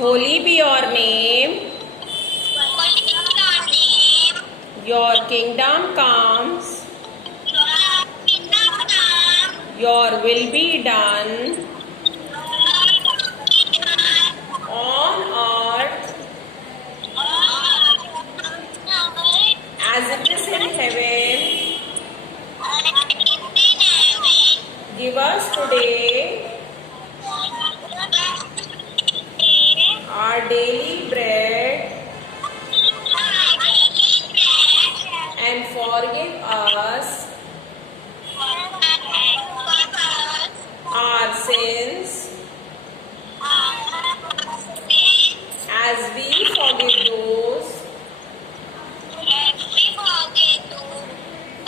Holy be your name. Your kingdom comes. Your will be done on earth as it is in heaven. Give us today our daily bread and forgive us our sins as we forgive those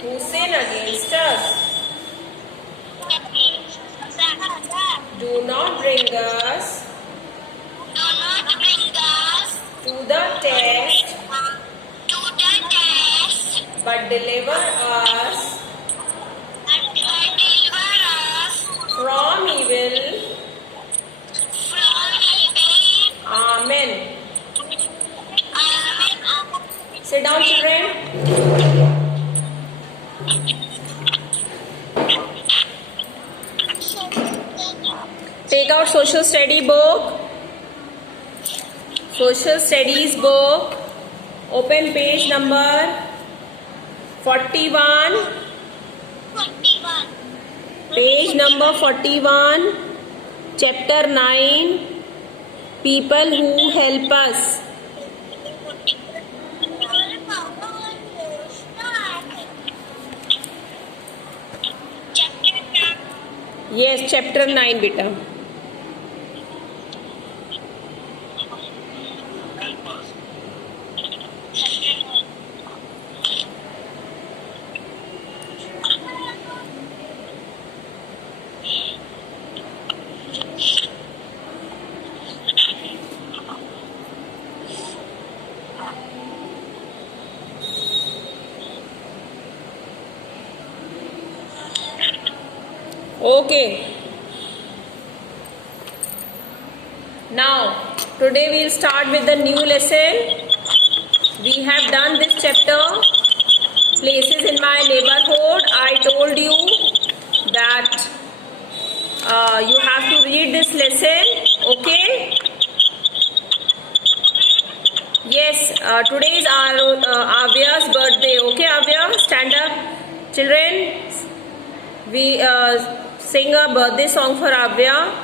who sin against us. Do not bring us to the test, but deliver us from evil. Amen. Sit down, children. Take out social study book. Social studies book. Open page number 41. Page number 41. Chapter 9. People who help us. Yes, chapter 9 beta. Okay. Now, today we will start with the new lesson. We have done this chapter, places in my neighborhood. I told you that you have to read this lesson. Okay. Yes, today is our Avya's birthday. Okay, Avya, stand up. Children, we sing a birthday song for Avya.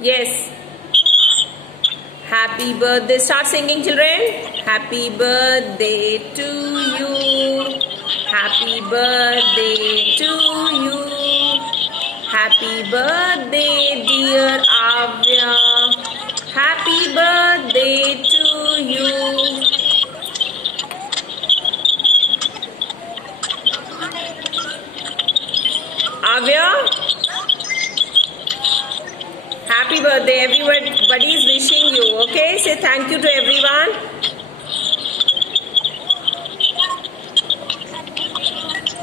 Yes. Happy birthday. Start singing, children. Happy birthday to you. Happy birthday to you. Happy birthday, dear Avya. Happy birthday to you. Avya, happy birthday. Everybody is wishing you. Okay, say thank you to everyone.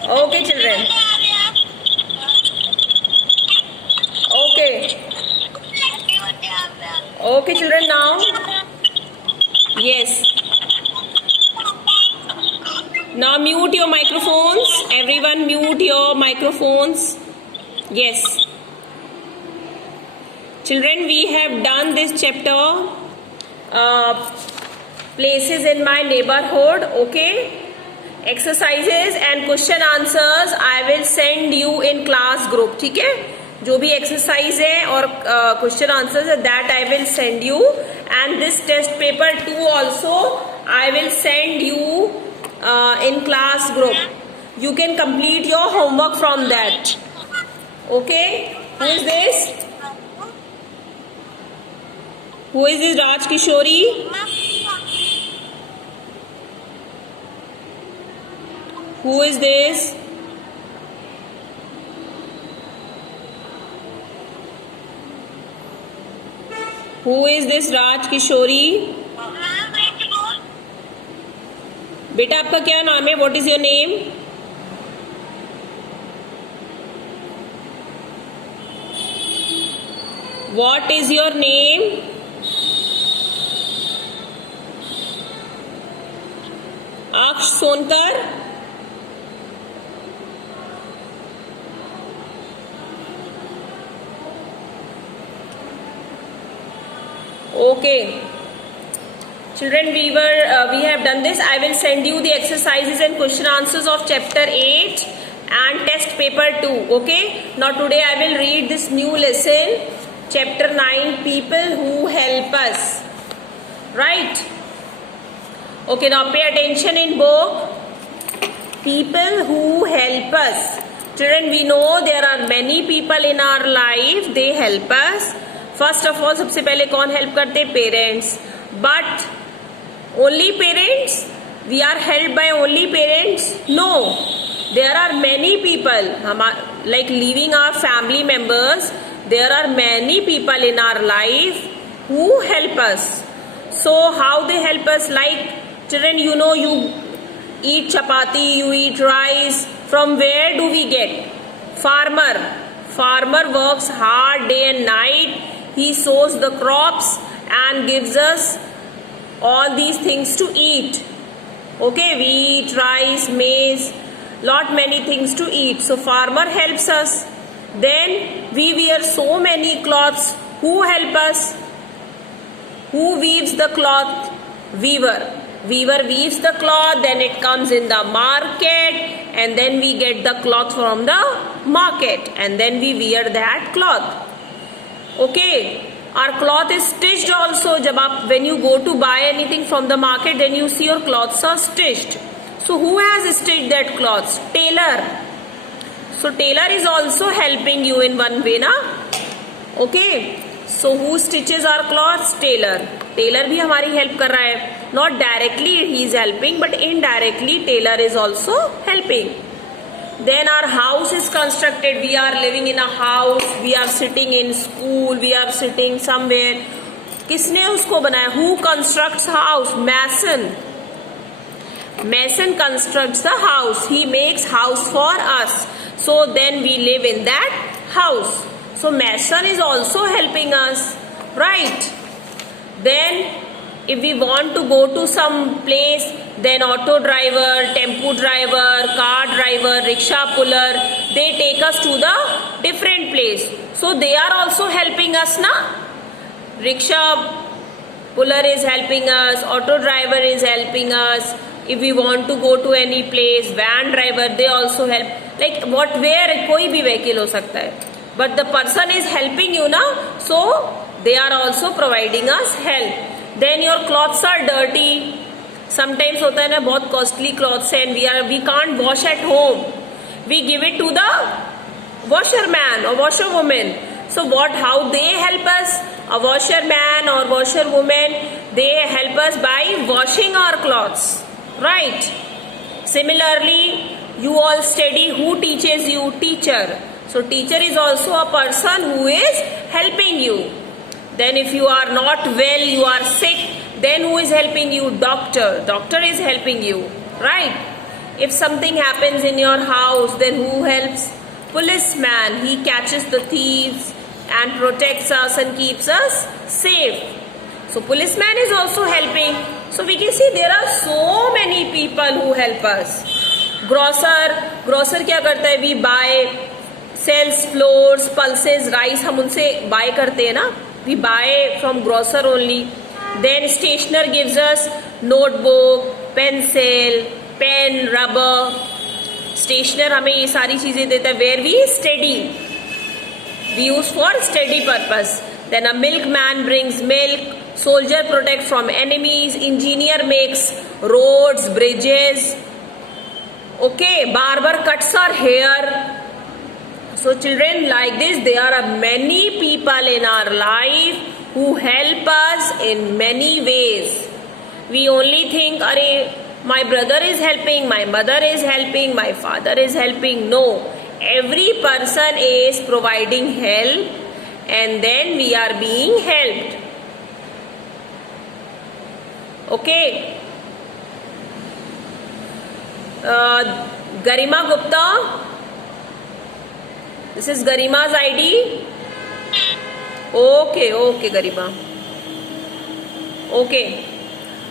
Okay, children. Okay. Okay, children, now. Yes. Now mute your microphones. Everyone mute your microphones. Yes. Children, we have done this chapter, places in my neighborhood. Okay. Exercises and question answers I will send you in class group. ठीक है, जो भी exercise है और question answers है that I will send you, and this test paper 2 also I will send you in class group. You can complete your homework from that. Okay. Who is this? Who is this? Raj Kishori? Who is this? Who is this Raj Kishori? बेटा आपका क्या नाम है? What is your name? What is your name? Aksh Sonkar. Okay. Children, we have done this. I will send you the exercises and question answers of chapter 8 and test paper 2. Okay. Now today I will read this new lesson, chapter 9, people who help us. Right. Okay, now pay attention in book. People who help us. Children, we know there are many people in our life. They help us. First of all, सबसे पहले कौन help करते? Parents. But only parents? We are helped by only parents? No. There are many people. Like leaving our family members, there are many people in our life who help us. So how they help us? Like children, you know, you eat chapati, you eat rice. From where do we get? Farmer. Farmer works hard day and night. He sows the crops and gives us all these things to eat. Okay, we eat rice, maize, lot many things to eat. So farmer helps us. Then we wear so many cloths. Who help us? Who weaves the cloth? Weaver. Weaver weaves the cloth, then it comes in the market, and then we get the cloth from the market, and then we wear that cloth. Okay, our cloth is stitched also. When you go to buy anything from the market, then you see your cloths are stitched. So who has stitched that cloths? Tailor. So tailor is also helping you in one way, na? Okay. So who stitches our clothes? Tailor. Tailor भी हमारी help कर रहा है. Not directly he is helping, but indirectly tailor is also helping. Then our house is constructed. We are living in a house. We are sitting in school. We are sitting somewhere. किसने उसको बनाया? Who constructs house? Mason. Mason constructs the house. He makes house for us. So then we live in that house. So mason is also helping us, right? Then if we want to go to some place, then auto driver, tempo driver, car driver, rickshaw puller, they take us to the different place. So they are also helping us, na? Rickshaw puller is helping us, auto driver is helping us. If we want to go to any place, van driver, they also help. Like where कोई भी vehicle हो सकता है. But the person is helping you now, so they are also providing us help. Then your clothes are dirty. Sometimes होता है ना, बहुत costly clothes and we can't wash at home. We give it to the washerman or washerwoman. So how they help us? A washerman or washerwoman, they help us by washing our clothes, right? Similarly, you all study. Who teaches you? Teacher. So teacher is also a person who is helping you. Then if you are not well, you are sick, then who is helping you? Doctor. Doctor is helping you, right? If something happens in your house, then who helps? Policeman. He catches the thieves and protects us and keeps us safe. So policeman is also helping. So we can see there are so many people who help us. Grocer क्या करता है? We buy, sells flours, pulses, rice. हम उनसे buy करते हैं ना? We buy from grocer only. Then stationer gives us notebook, pencil, pen, rubber. Stationer हमें ये सारी चीजें देता है. Where we study. We use for study purpose. Then a milkman brings milk. Soldier protect from enemies. Engineer makes roads, bridges. Okay, barber cuts our hair. So children, like this, there are many people in our life who help us in many ways. We only think, my brother is helping, my mother is helping, my father is helping. No, every person is providing help and then we are being helped. Okay. Garima Gupta. This is Garima's ID. Okay, Garima. Okay.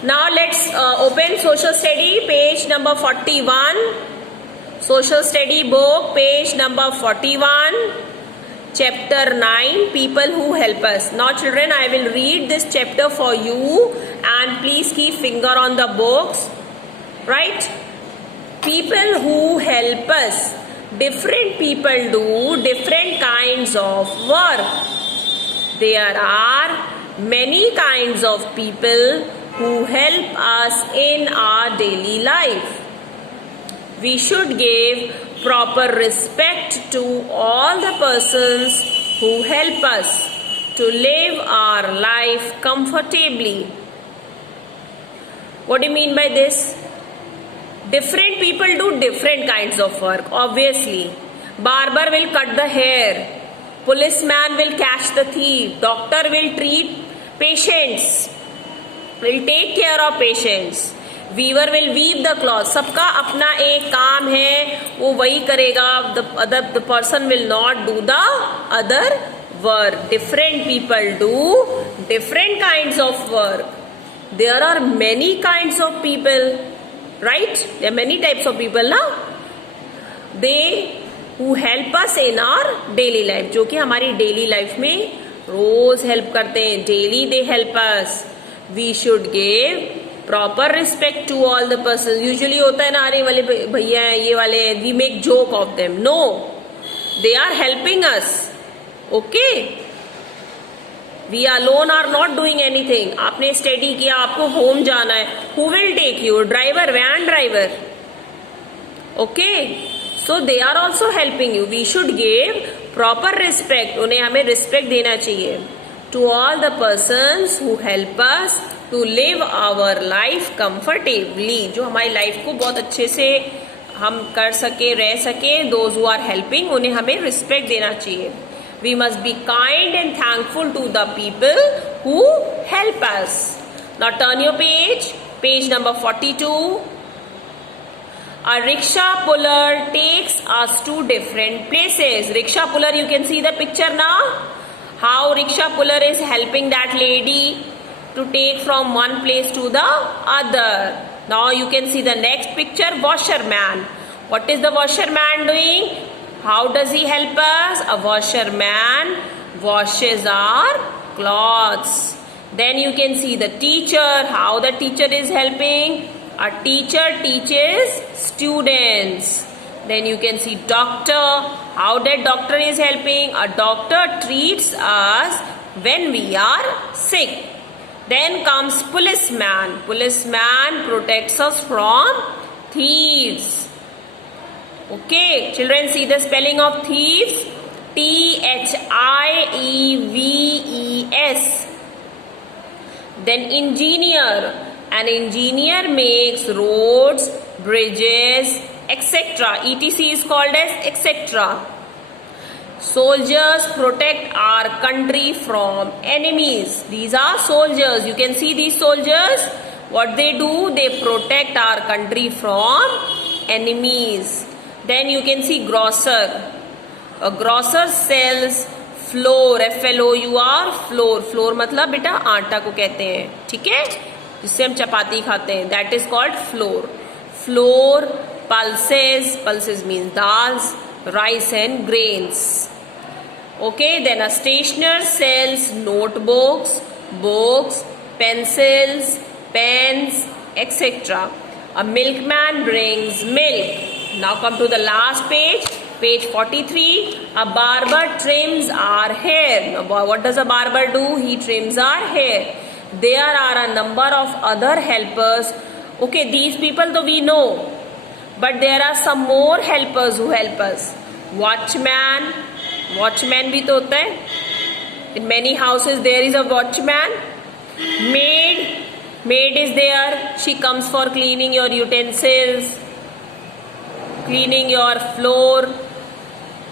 Now let's open social study, page number 41. Social study book, page number 41. Chapter 9, people who help us. Now children, I will read this chapter for you and please keep finger on the books. Right? People who help us. Different people do different kinds of work. There are many kinds of people who help us in our daily life. We should give proper respect to all the persons who help us to live our life comfortably. What do you mean by this? Different people do different kinds of work, obviously. Barber will cut the hair. Policeman will catch the thief. Doctor will treat patients. Will take care of patients. Weaver will weave the cloth. सबका अपना एक काम है, वो वही करेगा. The person will not do the other work. Different people do different kinds of work. There are many kinds of people, right? There are many types of people now. They who help us in our daily life, जो कि हमारी daily life में रोज help करते हैं. Daily they help us. We should give proper respect to all the persons. Usually होता है ना, अरे वाले भैया हैं, ये वाले, we make joke of them. No, they are helping us. Okay? We alone are not doing anything. आपने स्टडी किया, आपको होम जाना है. Who will take you? Driver, van driver. Okay? So they are also helping you. We should give proper respect. उन्हें हमें respect देना चाहिए. To all the persons who help us to live our life comfortably. जो हमारी life को बहुत अच्छे से हम कर सके, रह सके. Those who are helping, उन्हें हमें respect देना चाहिए. We must be kind and thankful to the people who help us. Now turn your page, page number 42. A rickshaw puller takes us to different places. Rickshaw puller, you can see the picture now. How rickshaw puller is helping that lady to take from one place to the other. Now you can see the next picture, washerman. What is the washerman doing? How does he help us? A washerman washes our clothes. Then you can see the teacher, how the teacher is helping. A teacher teaches students. Then you can see doctor, how that doctor is helping. A doctor treats us when we are sick. Then comes policeman. Policeman protects us from thieves. Okay, children, see the spelling of thieves. Thieves. Then engineer. An engineer makes roads, bridges, etc. etc. is called as etc. Soldiers protect our country from enemies. These are soldiers. You can see these soldiers. What they do? They protect our country from enemies. Then you can see grocer. A grocer sells flour. F-L-O-U-R, flour. Flour मतलब बेटा आटा को कहते हैं, ठीक है, जिससे हम चपाती खाते हैं. That is called flour. Flour, pulses. Pulses means dals, rice and grains. Okay, then a stationer sells notebooks, books, pencils, pens, etc. A milkman brings milk. Now come to the last page, page 43. A barber trims our hair. Now what does a barber do? He trims our hair. There are a number of other helpers. Okay, these people though we know, but there are some more helpers who help us. Watchman. Watchman भी तो होता है. In many houses there is a watchman. Maid. Maid is there. She comes for cleaning your utensils, cleaning your floor,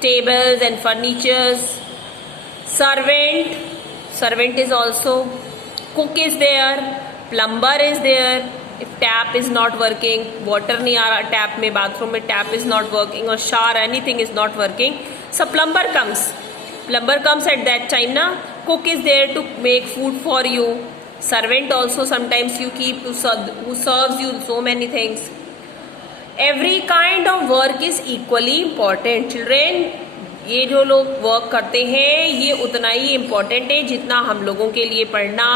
tables and furnitures. Servant. Servant is also. Cook is there. Plumber is there. If tap is not working, water नहीं आ रहा tap में, bathroom में tap is not working, or shower anything is not working, so plumber comes. Plumber comes at that time ना. cook is there to make food for you. Servant also sometimes you keep who serves you so many things. Every kind of work is equally important. Children, ये जो लोग work करते हैं ये उतना ही important है जितना हम लोगों के लिए पढ़ना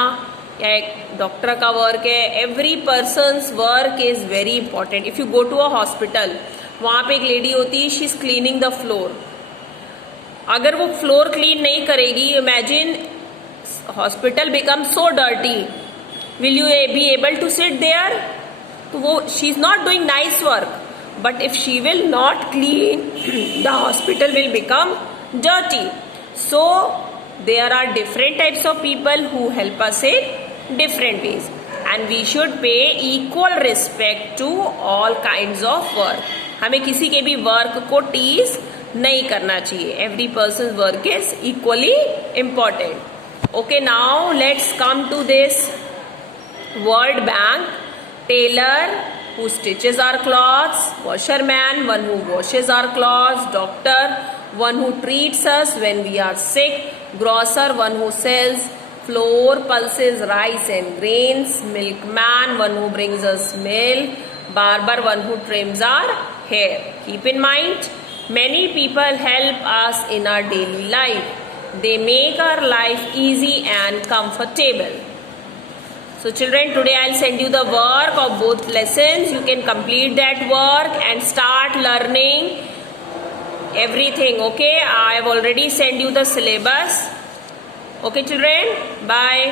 या एक डॉक्टर का वर्क है. Every person's work is very important. If you go to a hospital, वहां पे एक लेडी होती है, she is cleaning the floor. अगर वो फ्लोर क्लीन नहीं करेगी, imagine hospital become so dirty, will you be able to sit there? तो वो she is not doing nice work. But if she will not clean, the hospital will become dirty. So there are different types of people who help us in different ways, and we should pay equal respect to all kinds of work. हमें किसी के भी work को tease नहीं करना चाहिए. Every person's work is equally important. Okay, now let's come to this word bank. Tailor, who stitches our clothes. Washerman, one who washes our clothes. Doctor, one who treats us when we are sick. Grocer, one who sells flour, pulses, rice and grains. Milkman, one who brings us milk. Barber, one who trims our hair. Keep in mind, many people help us in our daily life. They make our life easy and comfortable. So children, today I'll send you the work of both lessons. You can complete that work and start learning everything. Okay, I have already sent you the syllabus. Okay children, bye.